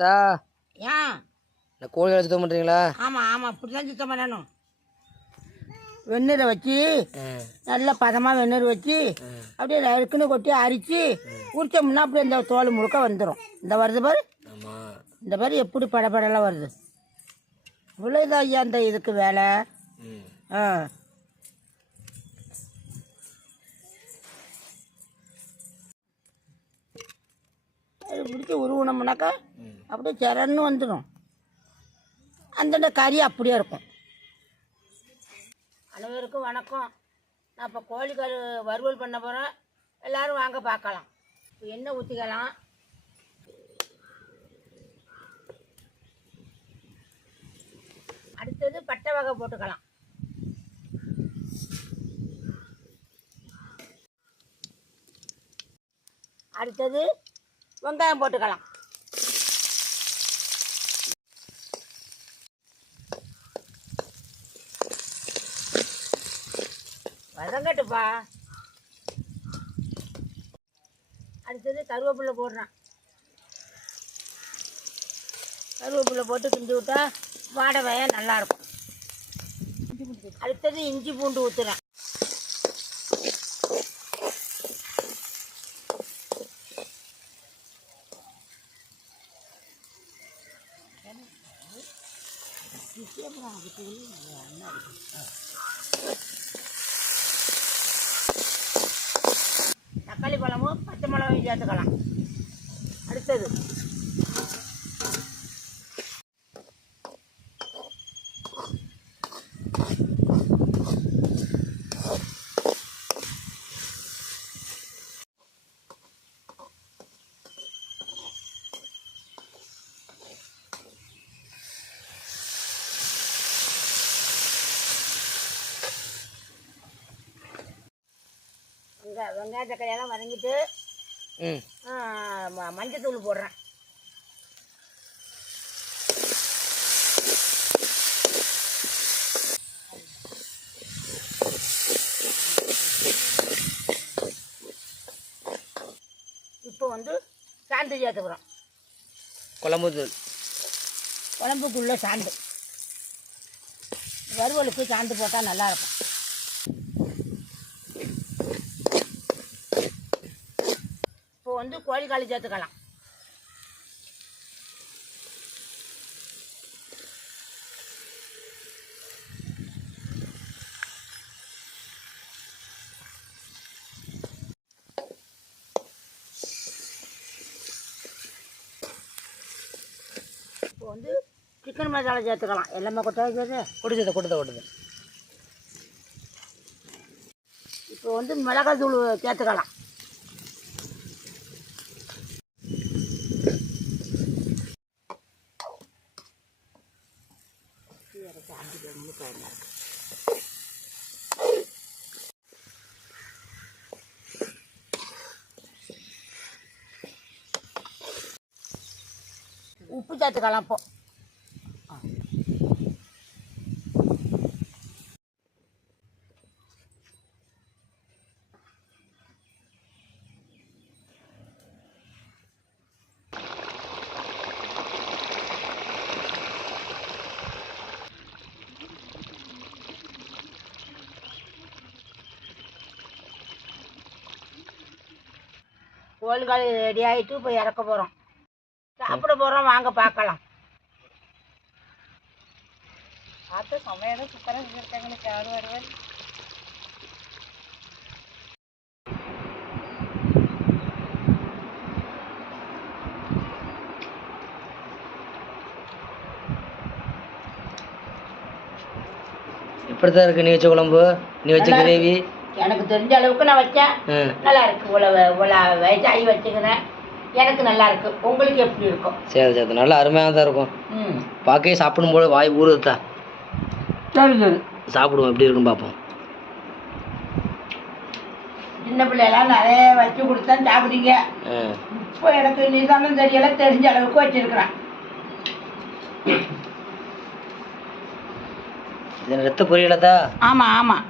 தா ஏன் இந்த கோழிகளை சுத்தம் பண்ணுறீங்களா ஆமாம் ஆமாம் இப்படி தான் சுத்தம் பண்ணணும். வெந்நீரை வச்சு நல்ல பதமாக வெந்நீர் வச்சு அப்படியே நறுக்குன்னு கொட்டி அரிச்சு உரிச்சோம்னா அப்படியே இந்த தோல் முழுக்க வந்துடும் இந்த வருது பாரு. இந்த பாரு எப்படி படபடலாம் வருது. இவ்வளோதான் ஐயா இந்த இதுக்கு வேலை. ஆ. அது பிடிச்சி உருவினோம்னாக்கா அப்படியே சிறன்னு வந்துடும். அந்தந்த கறி அப்படியே இருக்கும். அனைவருக்கும் வணக்கம். நான் இப்போ கோழி கறி வறுவல் பண்ண போகிறேன் எல்லாரும் வாங்க பார்க்கலாம். இப்போ எண்ணெய் ஊற்றிக்கலாம் அடுத்தது பட்டை வகை போட்டுக்கலாம். அடுத்தது வெங்காயம் போட்டுக்கலாம். வதங்கட்டுப்பா. அடுத்தது கருவேப்பிலை போடுறான். கருவேப்பிலை போட்டு கிண்டி விட்டா வாடை நல்லாயிருக்கும். அடுத்தது இஞ்சி பூண்டு ஊற்றுறேன் தக்காளி பழமும் பச்சை மிளகாயும் சேர்த்துக்கலாம். அடுத்தது. வெங்காய தக்காளியெல்லாம் வதங்கிட்டு மஞ்சத்தூள் போடுறேன். இப்போ வந்து சாந்து சேர்த்துக்கிறோம் குழம்பு தூள். குழம்புக்குள்ளே சாந்து. வறுவலுக்கு சாந்து போட்டால் நல்லாயிருக்கும் வந்து கோழிக்காலி சேர்த்துக்கலாம். இப்போ வந்து சிக்கன் மசாலா சேர்த்துக்கலாம். எல்லாமே கொட்ட வைக்கிறது கொடுத்தது கொடுத்த கொடுத்தது. இப்போ வந்து மிளகாய் தூள் சேர்த்துக்கலாம். உப்பு சேர்த்துக்கலாம் இப்போ கோல்கால் ரெடி ஆகிட்டு இப்போ இறக்க போகிறோம் சாப்பிட போகிறோம் வாங்க பார்க்கலாம். பார்த்து சமையலும் சூப்பராக செஞ்சுருக்காங்க யாரு வருவேன் இப்படி தான் இருக்குது நீ வச்ச குழம்பு நீ வச்ச கிரேவி. எனக்கு தெரிஞ்ச அளவுக்கு நான் வச்சேன். ம் நல்லா இருக்கு இவ்வளோ இவ்வளோ வயசாகி வச்சுக்கிறேன். எனக்கு நல்லா இருக்கு உங்களுக்கு எப்படி இருக்கும்? சரி சரி நல்லா அருமையாக தான் இருக்கும். ம். பார்க்கவே சாப்பிடும் போது வாய் ஊறுதா சரி சரி. சாப்பிடுவோம் எப்படி இருக்குன்னு பார்ப்போம். சின்ன பிள்ளையெல்லாம் நிறைய வச்சு கொடுத்தா சாப்பிடுங்க ம் இப்போ எனக்கு நிதானம் தெரியல தெரிஞ்ச அளவுக்கு வச்சிருக்கிறேன். இது ரத்த பொரியலதா ஆமாம் ஆமாம்